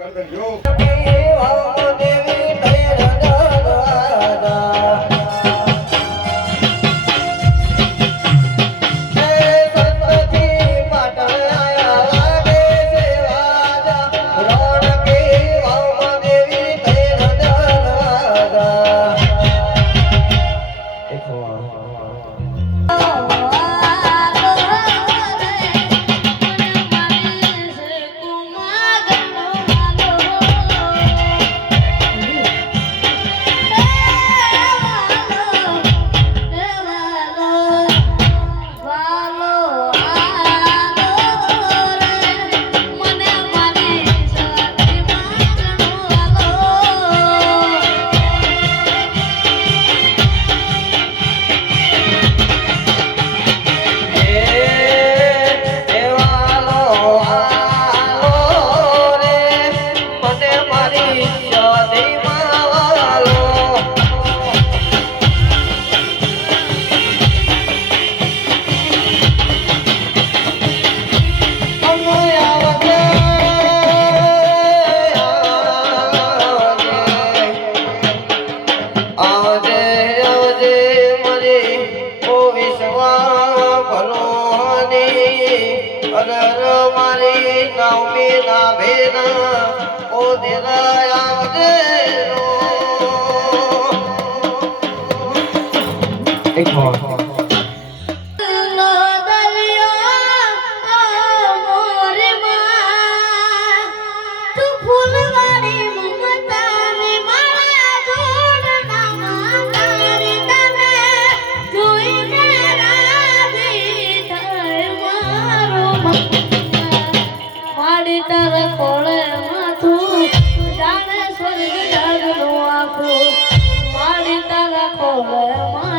કરી દેજો અનર મારી નવમી ના ભેના ઓ દેરાયા આવજે એક મોર la como mamá.